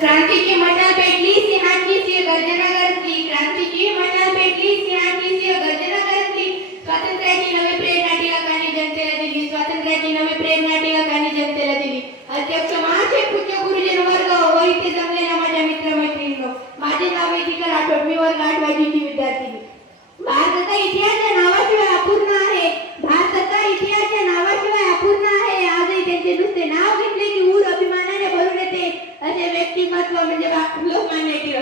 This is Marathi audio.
क्रांतीची मशाल पेटली सिंहांची सिंह गर्जना करतली क्रांतीची मशाल पेटली सिंहांची सिंह गर्जना करतली स्वातंत्र्याची नवी प्रेरणा टिळकांनी जनतेला दिली स्वातंत्र्याची नवी प्रेरणा टिळकांनी जनतेला दिली अध्यक्ष महाशय पूज्य गुरुजन वर्ग व इथे जमलेल्या माझ्या मित्रमैत्रिणींनो. माझे नाव वेदिका राठोड मी वर्ग आठवाजीची विद्यार्थी. मार्ग त्यांचे नुसते नाव घेतले की ऊर अभिमानाने भरून येते. असे व्यक्तिमत्व म्हणजे लोकमान्य टिळक